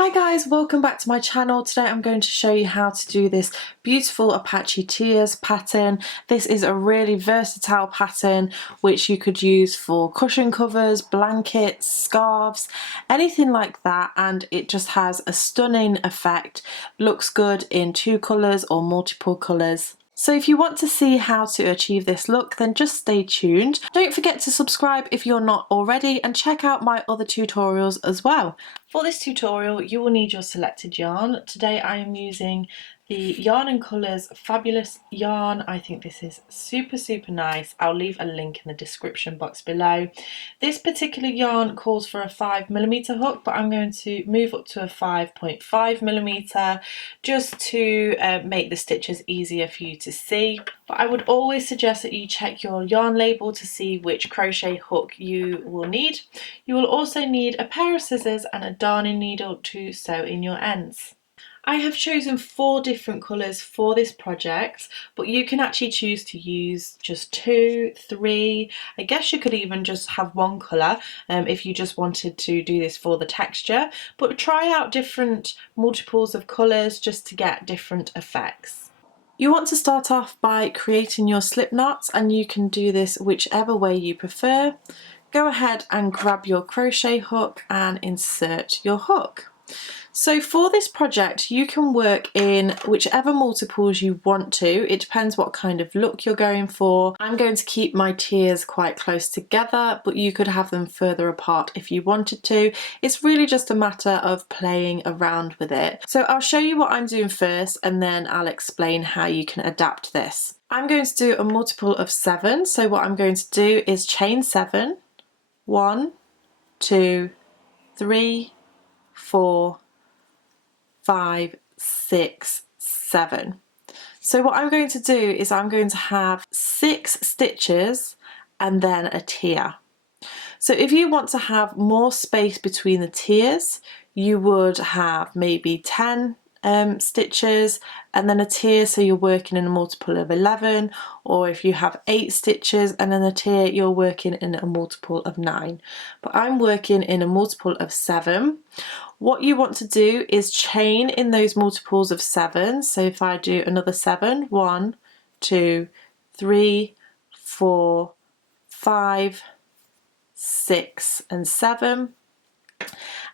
Hi guys, welcome back to my channel. Today I'm going to show you how to do this beautiful Apache Tears pattern. This is a really versatile pattern which you could use for cushion covers, blankets, scarves, anything like that, and it just has a stunning effect. Looks good in two colours or multiple colours. So if you want to see how to achieve this look, then just stay tuned. Don't forget to subscribe if you're not already, and check out my other tutorials as well. For this tutorial, you will need your selected yarn. Today I am using the Yarn & Colours Fabulous yarn. I think this is super nice. I'll leave a link in the description box below. This particular yarn calls for a 5mm hook, but I'm going to move up to a 5.5mm just to make the stitches easier for you to see. But I would always suggest that you check your yarn label to see which crochet hook you will need. You will also need a pair of scissors and a darning needle to sew in your ends. I have chosen 4 different colours for this project, but you can actually choose to use just 2, 3. I guess you could even just have one colour if you just wanted to do this for the texture, but try out different multiples of colours just to get different effects. You want to start off by creating your slip knots, and you can do this whichever way you prefer. Go ahead and grab your crochet hook and insert your hook. So for this project you can work in whichever multiples you want to. It depends what kind of look you're going for. I'm going to keep my tiers quite close together, but you could have them further apart if you wanted to. It's really just a matter of playing around with it. So I'll show you what I'm doing first, and then I'll explain how you can adapt this. I'm going to do a multiple of 7. So what I'm going to do is chain 7, 1, 2, 3, 4, 5, 6, 7. So what I'm going to do is I'm going to have 6 stitches and then a tier. So if you want to have more space between the tiers, you would have maybe 10 stitches and then a tier, so you're working in a multiple of 11, or if you have 8 stitches and then a tier, you're working in a multiple of 9. But I'm working in a multiple of 7. What you want to do is chain in those multiples of 7. So if I do another 7, 1, 2, 3, 4, 5, 6 and 7,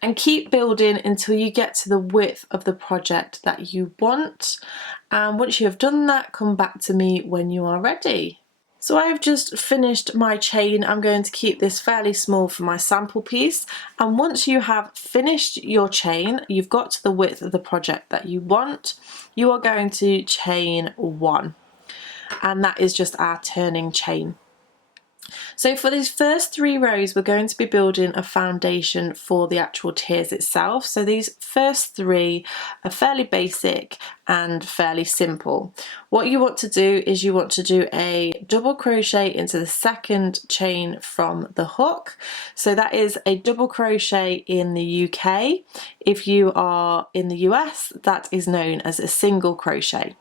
and keep building until you get to the width of the project that you want. And once you have done that, come back to me when you are ready. So I've just finished my chain. I'm going to keep this fairly small for my sample piece, and once you have finished your chain, you've got to the width of the project that you want, you are going to chain 1, and that is just our turning chain. So for these first 3 rows we're going to be building a foundation for the actual tiers itself. So these first 3 are fairly basic and fairly simple. What you want to do is you want to do a double crochet into the second chain from the hook. So that is a double crochet in the UK. If you are in the US, that is known as a single crochet.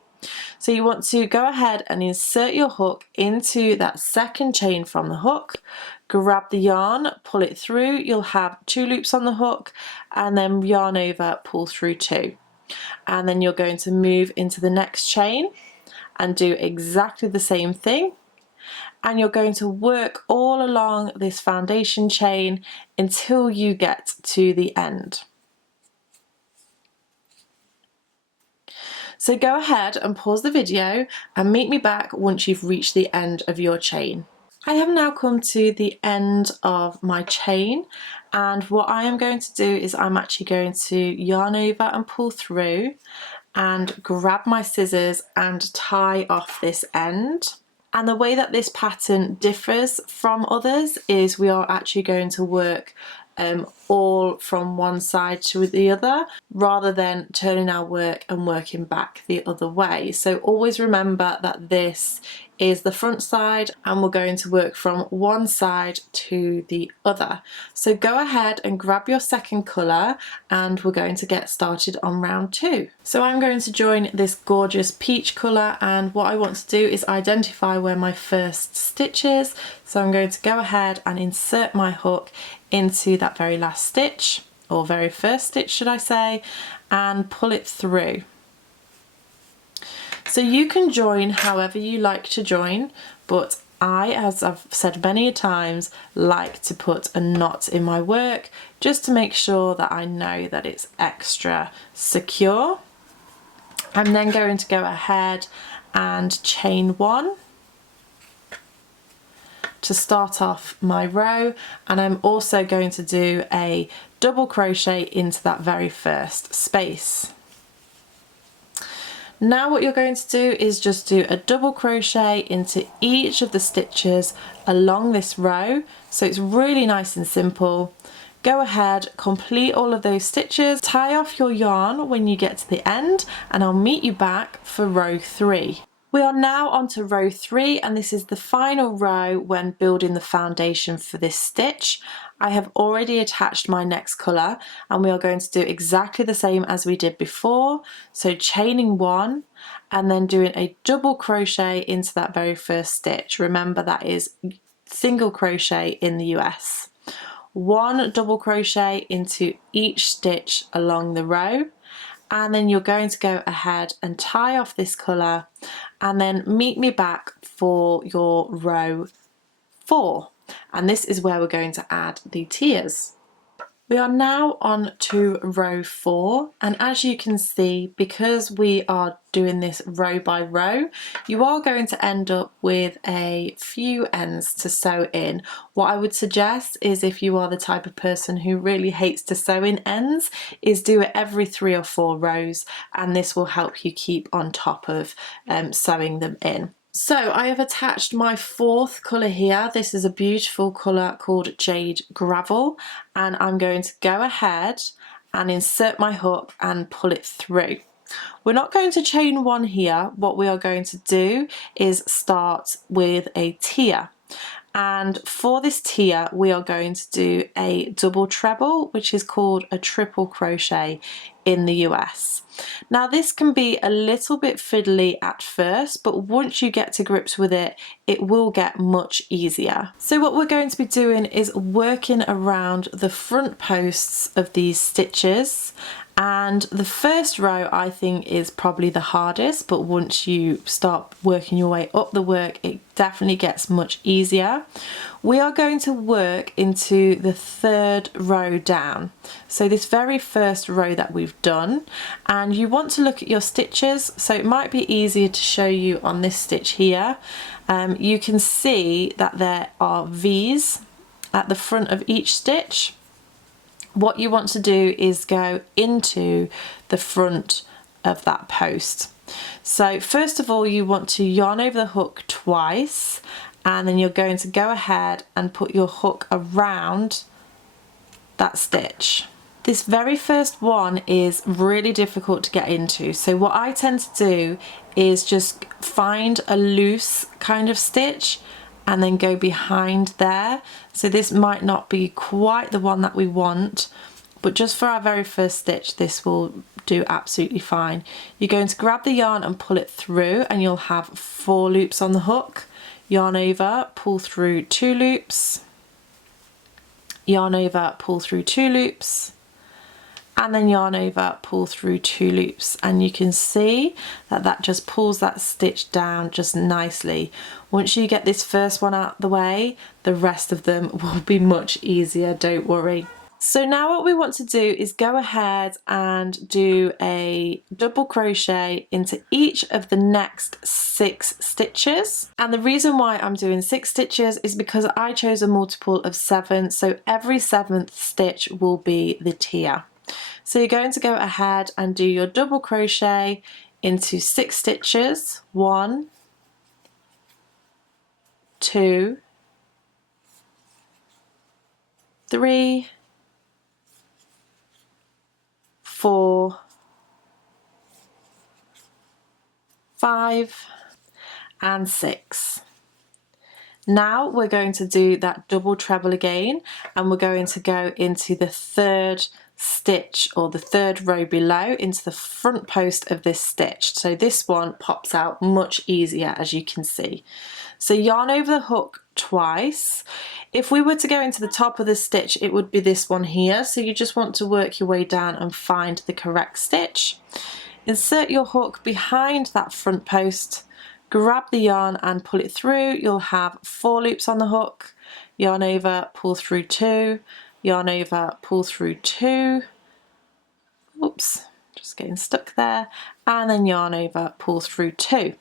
So you want to go ahead and insert your hook into that second chain from the hook, grab the yarn, pull it through, you'll have 2 loops on the hook, and then yarn over, pull through 2. And then you're going to move into the next chain and do exactly the same thing. And you're going to work all along this foundation chain until you get to the end. So go ahead and pause the video and meet me back once you've reached the end of your chain. I have now come to the end of my chain, and what I am going to do is I'm actually going to yarn over and pull through and grab my scissors and tie off this end. And the way that this pattern differs from others is we are actually going to work all from one side to the other, rather than turning our work and working back the other way. So always remember that this is the front side and we're going to work from one side to the other. So go ahead and grab your second colour and we're going to get started on round 2. So I'm going to join this gorgeous peach colour, and what I want to do is identify where my first stitch is. So I'm going to go ahead and insert my hook into that very last stitch, or very first stitch should I say, and pull it through. So you can join however you like to join, but I, as I've said many times, like to put a knot in my work just to make sure that I know that it's extra secure. I'm then going to go ahead and chain 1 to start off my row, and I'm also going to do a double crochet into that very first space. Now what you're going to do is just do a double crochet into each of the stitches along this row, so it's really nice and simple. Go ahead, complete all of those stitches, tie off your yarn when you get to the end, and I'll meet you back for row 3. We are now on to row 3, and this is the final row when building the foundation for this stitch. I have already attached my next colour, and we are going to do exactly the same as we did before. So chaining 1 and then doing a double crochet into that very first stitch. Remember, that is single crochet in the US. 1 double crochet into each stitch along the row, and then you're going to go ahead and tie off this colour and then meet me back for your row 4, and this is where we're going to add the tiers. We are now on to row 4, and as you can see, because we are doing this row by row, you are going to end up with a few ends to sew in. What I would suggest is, if you are the type of person who really hates to sew in ends, is do it every 3 or 4 rows, and this will help you keep on top of sewing them in. So I have attached my 4th colour here. This is a beautiful colour called Jade Gravel, and I'm going to go ahead and insert my hook and pull it through. We're not going to chain 1 here. What we are going to do is start with a tier. And for this tier, we are going to do a double treble, which is called a triple crochet in the US. Now this can be a little bit fiddly at first, but once you get to grips with it, it will get much easier. So what we're going to be doing is working around the front posts of these stitches, and the first row I think is probably the hardest, but once you start working your way up the work, it definitely gets much easier. We are going to work into the 3rd row down, so this very first row that we've done, and you want to look at your stitches, so it might be easier to show you on this stitch here. You can see that there are V's at the front of each stitch. What you want to do is go into the front of that post. So first of all, you want to yarn over the hook twice, and then you're going to go ahead and put your hook around that stitch. This very first one is really difficult to get into, so what I tend to do is just find a loose kind of stitch and then go behind there. So this might not be quite the one that we want, but just for our very first stitch, this will do absolutely fine. You're going to grab the yarn and pull it through, and you'll have 4 loops on the hook. Yarn over, pull through 2 loops, yarn over, pull through 2 loops, and then yarn over, pull through 2 loops, and you can see that that just pulls that stitch down just nicely. Once you get this first one out the way, the rest of them will be much easier, don't worry. So now what we want to do is go ahead and do a double crochet into each of the next 6 stitches. And the reason why I'm doing 6 stitches is because I chose a multiple of 7, so every 7th stitch will be the tier. So you're going to go ahead and do your double crochet into 6 stitches. 1, 2, 3, 4, 5, and 6. Now we're going to do that double treble again, and we're going to go into the 3rd stitch, or the 3rd row below, into the front post of this stitch. So this one pops out much easier, as you can see. So yarn over the hook twice. If we were to go into the top of the stitch, it would be this one here, so you just want to work your way down and find the correct stitch. Insert your hook behind that front post, grab the yarn and pull it through. You'll have 4 loops on the hook, yarn over, pull through 2, yarn over, pull through 2, oops, just getting stuck there, and then yarn over, pull through 2.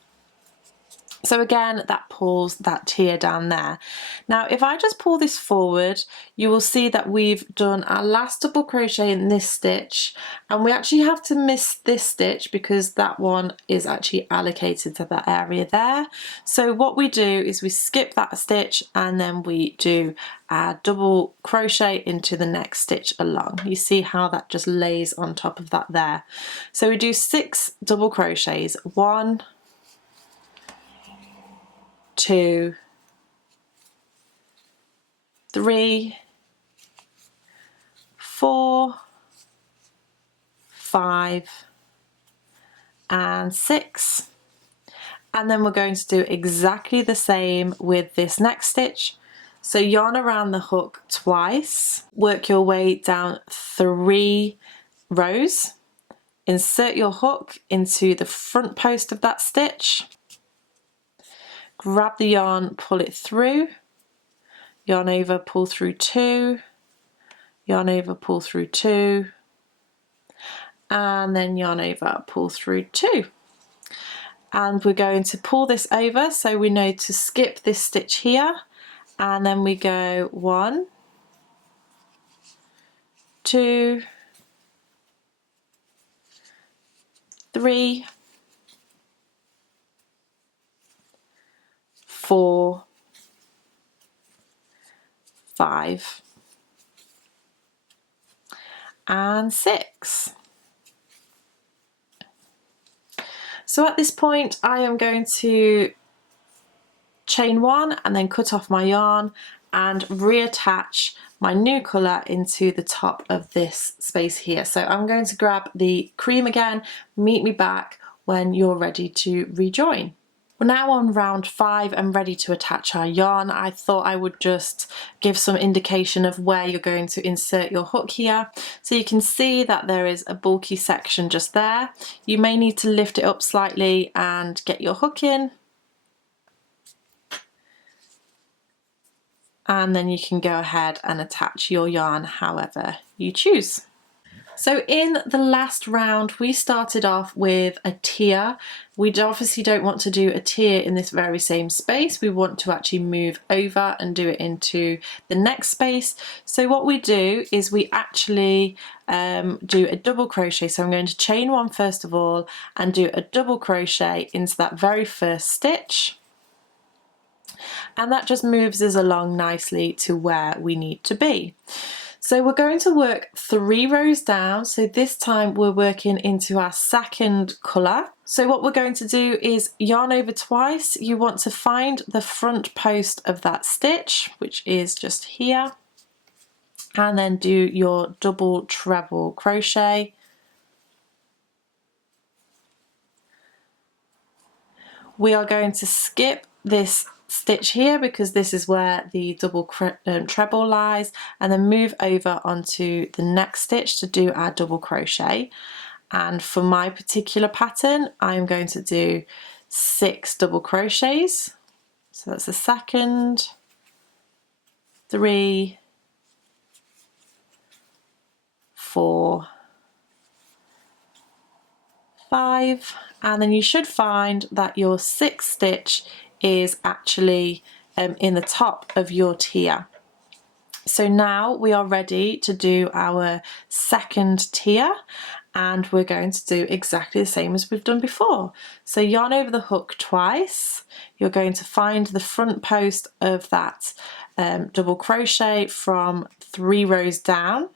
So again, that pulls that tier down there. Now, if I just pull this forward, you will see that we've done our last double crochet in this stitch, and we actually have to miss this stitch because that one is actually allocated to that area there. So what we do is we skip that stitch and then we do our double crochet into the next stitch along. You see how that just lays on top of that there. So we do 6 double crochets, 1, 2, 3, 4, 5, and 6. And then we're going to do exactly the same with this next stitch. So yarn around the hook twice, work your way down 3 rows, insert your hook into the front post of that stitch, grab the yarn, pull it through, yarn over, pull through 2, yarn over, pull through 2, and then yarn over, pull through 2. And we're going to pull this over, so we know to skip this stitch here, and then we go 1, 2, 3, 4, 5, and 6. So at this point I am going to chain 1 and then cut off my yarn and reattach my new colour into the top of this space here. So I'm going to grab the cream again, meet me back when you're ready to rejoin. We're now on round 5 and ready to attach our yarn. I thought I would just give some indication of where you're going to insert your hook here. So you can see that there is a bulky section just there. You may need to lift it up slightly and get your hook in. And then you can go ahead and attach your yarn however you choose. So in the last round we started off with a tier. We obviously don't want to do a tier in this very same space. We want to actually move over and do it into the next space. So what we do is we actually do a double crochet. So I'm going to chain 1 first of all and do a double crochet into that very first stitch. And that just moves us along nicely to where we need to be. So we're going to work 3 rows down. So this time we're working into our second colour. So what we're going to do is yarn over twice. You want to find the front post of that stitch, which is just here, and then do your double treble crochet. We are going to skip this stitch here because this is where the double treble lies, and then move over onto the next stitch to do our double crochet. And for my particular pattern I'm going to do 6 double crochets. So that's the second, 3, 4, 5, and then you should find that your 6th stitch is actually in the top of your tier. So now we are ready to do our second tier, and we're going to do exactly the same as we've done before. So yarn over the hook twice. You're going to find the front post of that double crochet from 3 rows down.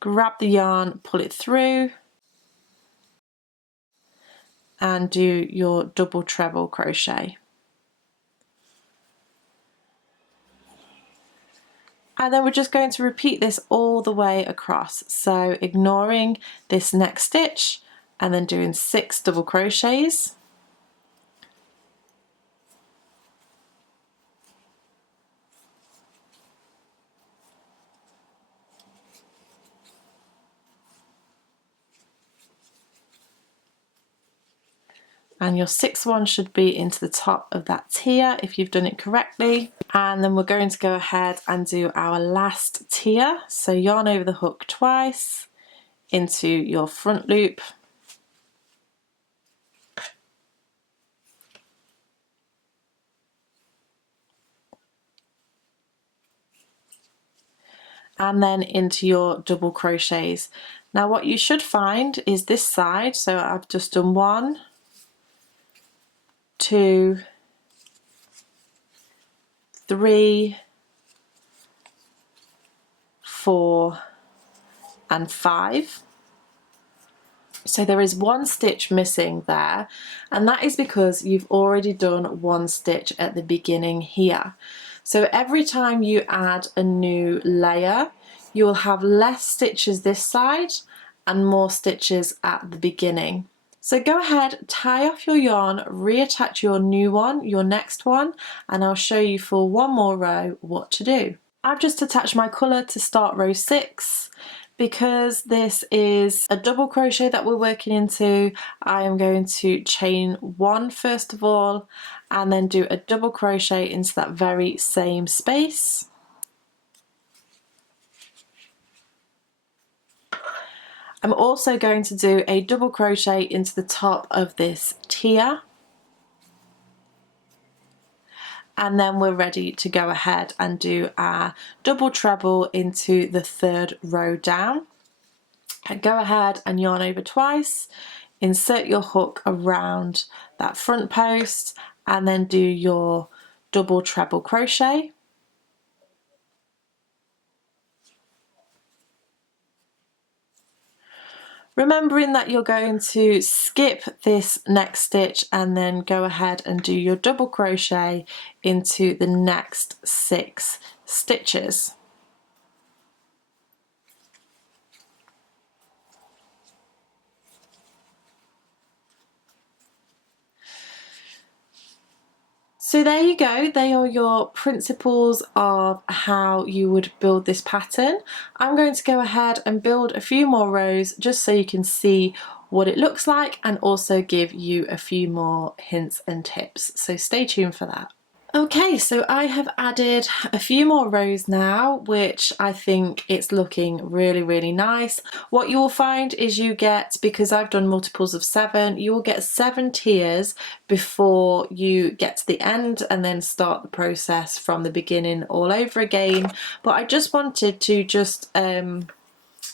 Grab the yarn, pull it through, and do your double treble crochet. And then we're just going to repeat this all the way across. So ignoring this next stitch and then doing 6 double crochets. and your sixth one should be into the top of that tier if you've done it correctly. And then we're going to go ahead and do our last tier. So yarn over the hook twice into your front loop, and then into your double crochets. Now what you should find is this side, so I've just done 1, 2, 3, 4 and 5. So there is 1 stitch missing there, and that is because you've already done 1 stitch at the beginning here. So every time you add a new layer, you will have less stitches this side and more stitches at the beginning. So go ahead, tie off your yarn, reattach your new one, your next one, and I'll show you for one more row what to do. I've just attached my colour to start row 6. Because this is a double crochet that we're working into, I am going to chain 1 first of all, and then do a double crochet into that very same space. I'm also going to do a double crochet into the top of this tier. And then we're ready to go ahead and do our double treble into the 3rd row down. And go ahead and yarn over twice, insert your hook around that front post, and then do your double treble crochet. Remembering that you're going to skip this next stitch and then go ahead and do your double crochet into the next 6 stitches. So there you go, they are your principles of how you would build this pattern. I'm going to go ahead and build a few more rows just so you can see what it looks like and also give you a few more hints and tips. So stay tuned for that. Okay, so I have added a few more rows now, which I think it's looking really, really nice. What you will find is you get, because I've done multiples of 7, you will get 7 tiers before you get to the end and then start the process from the beginning all over again. But I just wanted to just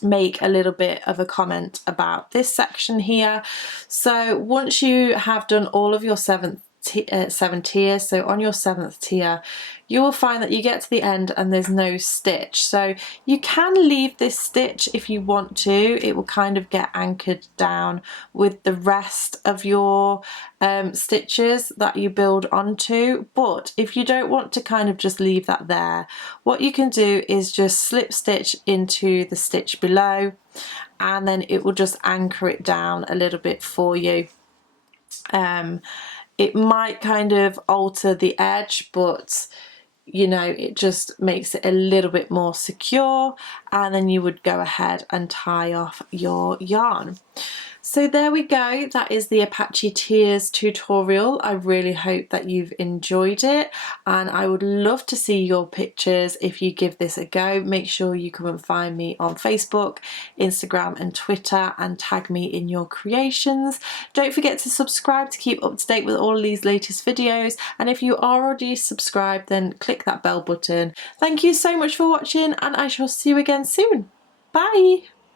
make a little bit of a comment about this section here. So once you have done all of your 7 tiers, so on your 7th tier you will find that you get to the end and there's no stitch. So you can leave this stitch if you want to, it will kind of get anchored down with the rest of your stitches that you build onto. But if you don't want to kind of just leave that there, what you can do is just slip stitch into the stitch below and then it will just anchor it down a little bit for you. It might kind of alter the edge, but you know, it just makes it a little bit more secure, and then you would go ahead and tie off your yarn. So there we go, that is the Apache Tears tutorial. I really hope that you've enjoyed it, and I would love to see your pictures if you give this a go. Make sure you come and find me on Facebook, Instagram and Twitter and tag me in your creations. Don't forget to subscribe to keep up to date with all of these latest videos, and if you are already subscribed then click that bell button. Thank you so much for watching and I shall see you again soon. Bye!